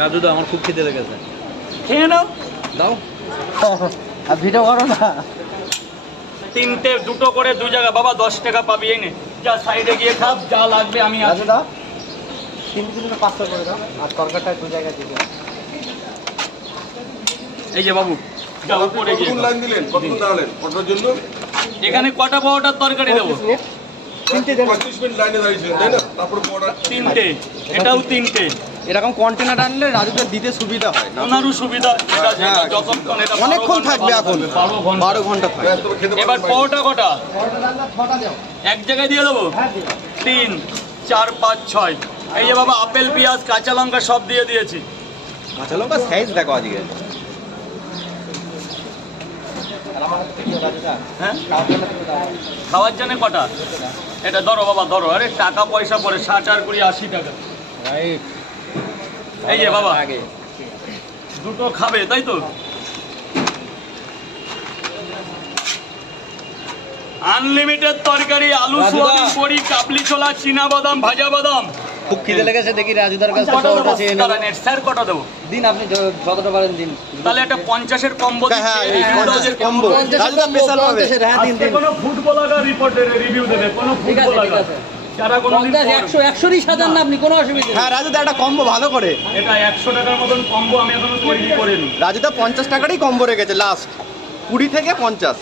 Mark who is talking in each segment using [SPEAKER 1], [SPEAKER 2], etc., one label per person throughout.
[SPEAKER 1] রাজু দা আমার খুব খিদে লেগেছে।
[SPEAKER 2] খেয়ে নাও।
[SPEAKER 1] দাও।
[SPEAKER 3] আর ভিডিও করো না।
[SPEAKER 2] তিনটে দুটো করে দু জায়গা বাবা দশ টাকা পাবি এই নে। যা সাইডে গিয়ে খাব যা লাগবে আমি
[SPEAKER 3] রাজু দাও। তিন তিন পাঁচশো করে দাও। আর তরকারিটা দু জায়গায় দিয়ে
[SPEAKER 2] এই যে বাবু এখানে কটা পাওয়াটার তরকারি দেবো
[SPEAKER 3] তিনটে
[SPEAKER 4] মিনিট লাইনে দাঁড়িয়েছিলেন তাই না? তারপরে
[SPEAKER 2] তিনটে। এটাও তিনটে।
[SPEAKER 1] এরকম কন্টেনার আনলে রাজুদের দিতে সুবিধা হয়
[SPEAKER 2] ওনারও সুবিধা
[SPEAKER 1] হ্যাঁ।
[SPEAKER 2] যতক্ষণ এটা বারো
[SPEAKER 1] অনেকক্ষণ
[SPEAKER 2] ঘণ্টা
[SPEAKER 1] থাকবে এখন।
[SPEAKER 2] বারো
[SPEAKER 1] ঘণ্টা থাকবে।
[SPEAKER 2] এবার পাওয়াটা কটা? এক জায়গায় দিয়ে দেবো?
[SPEAKER 3] হ্যাঁ
[SPEAKER 2] তিন চার পাঁচ ছয়। এই যে বাবা আপেল পেঁয়াজ কাঁচা লঙ্কা সব দিয়ে দিয়েছি।
[SPEAKER 1] কাঁচা লঙ্কা সাইজ দেখো আজকে।
[SPEAKER 2] হ্যাঁ?
[SPEAKER 3] খাওয়ার জন্য
[SPEAKER 2] কটা? এটা ধরো বাবা ধরো। আরে টাকা পয়সা পরে ষাট আর কুড়ি আশি টাকা।
[SPEAKER 1] রাইট
[SPEAKER 2] এই যে বাবা। দুটো খাবে তাই তো? আনলিমিটেড তরকারি আলু। সোয়াবিন বড়ি কাবলি ছোলা চীনা বাদাম ভাজা বাদাম।
[SPEAKER 1] খুব খিদে লেগেছে দেখি রাজুদার কাছে
[SPEAKER 2] কটা
[SPEAKER 1] চেয়ে নেব
[SPEAKER 2] এর স্যার কটা দেবো?
[SPEAKER 3] দিন আপনি যতটা পারেন দিন।
[SPEAKER 2] তাহলে একটা পঞ্চাশের কম্বো
[SPEAKER 1] হ্যাঁ এই পঞ্চাশের কম্বো রাজুদা স্পেশাল পাবে
[SPEAKER 3] হ্যাঁ দিন দিন।
[SPEAKER 2] কোনো ফুটবলার রিপোর্টের রিভিউ দেবে কোনো ফুটবলার
[SPEAKER 3] আছে।
[SPEAKER 2] যারা
[SPEAKER 3] একশো একশোরই সাজান না আপনি কোনো অসুবিধা
[SPEAKER 1] হ্যাঁ রাজুদা একটা কম্বো ভালো করে।
[SPEAKER 2] এটা একশো টাকার মতন কম্বো আমি এখনও তৈরি করিনি।
[SPEAKER 1] রাজুদা পঞ্চাশ টাকারই কম্বো রেখেছে লাস্ট কুড়ি থেকে পঞ্চাশ।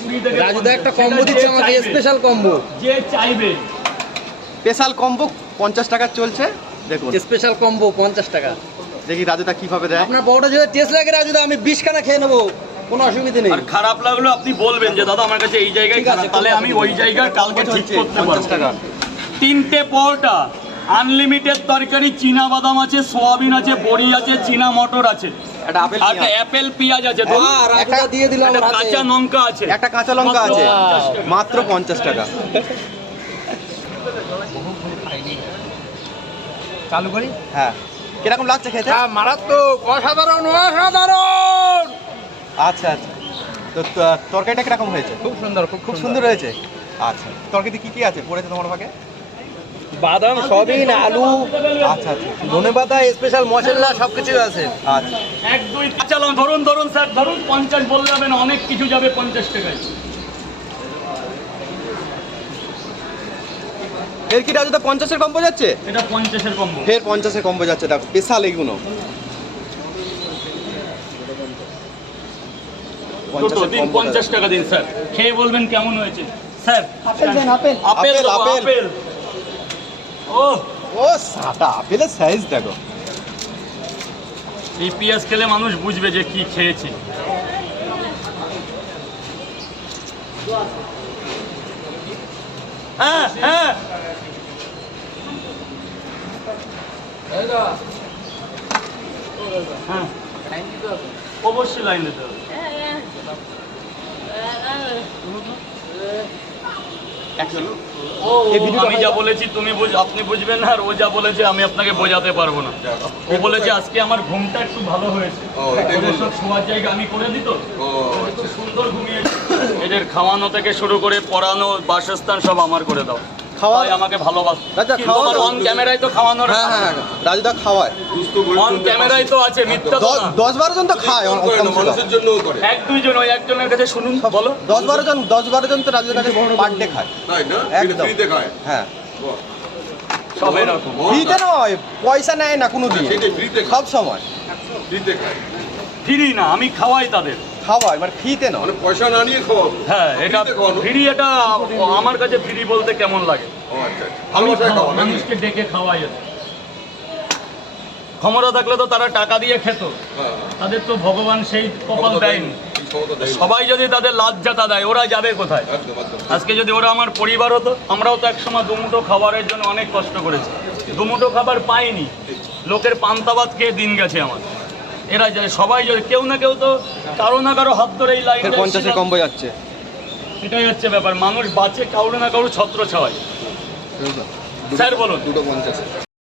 [SPEAKER 3] রাজুদা একটা কম্বো দিচ্ছে আমাকে স্পেশাল কম্বো
[SPEAKER 2] যে চাইবে।
[SPEAKER 1] স্পেশাল কম্বো পঞ্চাশ টাকা চলছে দেখুন।
[SPEAKER 3] স্পেশাল কম্বো পঞ্চাশ টাকা।
[SPEAKER 1] দেখি রাজুদা কীভাবে দেয়।
[SPEAKER 3] আপনার বড়টা যদি টেস্ট লাগে রাজুদা আমি বিশ খানা খেয়ে নেব কোনো অসুবিধা নেই।
[SPEAKER 2] আর খারাপ লাগল আপনি বলবেন যে দাদা আমার কাছে এই জায়গায় খারাপ তাহলে আমি ওই জায়গায় কালকে ঠিক করতে
[SPEAKER 1] পঞ্চাশ
[SPEAKER 2] পারব।
[SPEAKER 1] টাকা
[SPEAKER 2] তিনটে পরোটা আনলিমিটেড তরকারি চীনা বাদাম আছে সোয়াবিন আছে বড়ি আছে চীনা মটর আছে।
[SPEAKER 1] একটা
[SPEAKER 2] অ্যাপেল পেঁয়াজ। আছে ধরুন,
[SPEAKER 3] আহ, দিয়ে দিল
[SPEAKER 2] একটা কাঁচা লঙ্কা আছে।
[SPEAKER 1] একটা কাঁচা লঙ্কা আছে। মাত্র পঞ্চাশ টাকা।
[SPEAKER 3] চালু করি?
[SPEAKER 1] হ্যাঁ। কীরকম লাগছে খেতে?
[SPEAKER 3] মারাত্মক অসাধারণ অসাধারণ!
[SPEAKER 1] আচ্ছা আচ্ছা। তো তরকারিটা কীরকম হয়েছে?
[SPEAKER 3] খুব সুন্দর খুব
[SPEAKER 1] খুব সুন্দর। হয়েছে? আচ্ছা। তরকারিতে কি কি আছে? পড়েছে তোমার ভাগে
[SPEAKER 3] বাদাম সবিন আলু।
[SPEAKER 1] আচ্ছা আচ্ছা।
[SPEAKER 3] ধনে পাতা স্পেশাল মশলা সব কিছু আছে।
[SPEAKER 1] আচ্ছা
[SPEAKER 2] এক দুই কাঁচা লঙ্কা ধরুন ধরুন স্যার ধরুন পঞ্চাশ বললে হবে না অনেক কিছু যাবে পঞ্চাশ টাকায়।
[SPEAKER 1] এর কি রাজুদা পঞ্চাশের কম্বো যাচ্ছে?
[SPEAKER 2] এটা পঞ্চাশের কম্বো।
[SPEAKER 1] ফের পঞ্চাশের কম্বো যাচ্ছে দেখো স্পেশাল এইগুলো
[SPEAKER 2] দুটো দিন পঞ্চাশ টাকা দিন স্যার। খেয়ে বলবেন কেমন হয়েছে। Sir
[SPEAKER 3] apple apple.
[SPEAKER 2] আপেল। ও
[SPEAKER 1] ও সাটা আপেলের সাইজ দেখো।
[SPEAKER 2] এই পেঁয়াজ খেলে মানুষ বুঝবে যে কি খেয়েছে। হ্যাঁ হ্যাঁ। হ্যাঁ। অবশ্যই লাইন দিতে হবে।
[SPEAKER 1] এই ভিডিওটা
[SPEAKER 2] আমি যা বলেছি তুমি বুঝ আপনি বুঝবেন না আর ও যা বলেছে আমি আপনাকে বোঝাতে পারব না। ও বলেছে আজকে আমার ঘুমটা একটু ভালো হয়েছে। শোয়ার জায়গা আমি করে দিত সুন্দর ঘুমিয়েছি। এদের খাওয়ানো থেকে শুরু করে পড়ানো বাসস্থান সব আমার করে দাও।
[SPEAKER 1] খাওয়া-
[SPEAKER 2] আমাকে ভালোবাস
[SPEAKER 1] খাওয়া-
[SPEAKER 2] অন ক্যামেরায় তো খাওয়ানোর
[SPEAKER 1] হ্যাঁ হ্যাঁ হ্যাঁ খাওয়ায়।
[SPEAKER 2] অন ক্যামেরায় তো আছে মিথ্যা তো
[SPEAKER 1] দশ বারো জন তো খায়
[SPEAKER 4] পাশে করে না, মানুষের জন্যও করে।
[SPEAKER 2] এক দুইজন ওই একজনের কাছে শুনুন বলো।
[SPEAKER 1] দশ বারো জন দশ বারো জন তো রাজুদার কাছে পার ডে খায়। একদম।
[SPEAKER 4] খায়?
[SPEAKER 1] হ্যাঁ।
[SPEAKER 2] সব এরকম।
[SPEAKER 1] ফ্রিতে নয় পয়সা নেয় না কোনো দিন সব সময়।
[SPEAKER 4] ফ্রিতে খায়।
[SPEAKER 2] ফ্রি না আমি খাওয়াই তাদের।
[SPEAKER 1] খাওয়ায় মানে ফ্রিতে না
[SPEAKER 4] মানে পয়সা না নিয়ে খাওয়াবো
[SPEAKER 2] হ্যাঁ এটা ফ্রি এটা আমার কাছে ফ্রি বলতে কেমন লাগে?
[SPEAKER 4] ও আচ্ছা আচ্ছা। ভালোবাসায়
[SPEAKER 2] খাওয়া-
[SPEAKER 4] খাওয়া
[SPEAKER 2] মানুষকে ডেকে খাওয়াই। ক্ষমতা থাকলে তো তারা টাকা দিয়ে খেত।
[SPEAKER 4] হ্যাঁ, হ্যাঁ।
[SPEAKER 2] তাদের তো ভগবান সেই কপাল দেয়নি। সবাই যদি তাদের লাজ্জাতা দেয় ওরা যাবে কোথায়। আজকে যদি ওরা আমার পরিবার হতো আমরাও তো একসময় দুমুটো খাবারের জন্য অনেক কষ্ট করেছি। দুমুটো খাবার পাইনি। লোকের পান্তাবাদ খেয়ে দিন গেছে আমার। এরা যায় সবাই যদি কেউ না কেউ তো কারও না কারও হাত ধরে এই লাইন
[SPEAKER 1] পঞ্চাশে পঞ্চাশের কম্বো যাচ্ছে।
[SPEAKER 2] এটাই হচ্ছে ব্যাপার। মানুষ বাঁচে কারও না কারও ছত্র ছাওয়ায় স্যার বলুন।
[SPEAKER 4] দুটো পঞ্চাশ।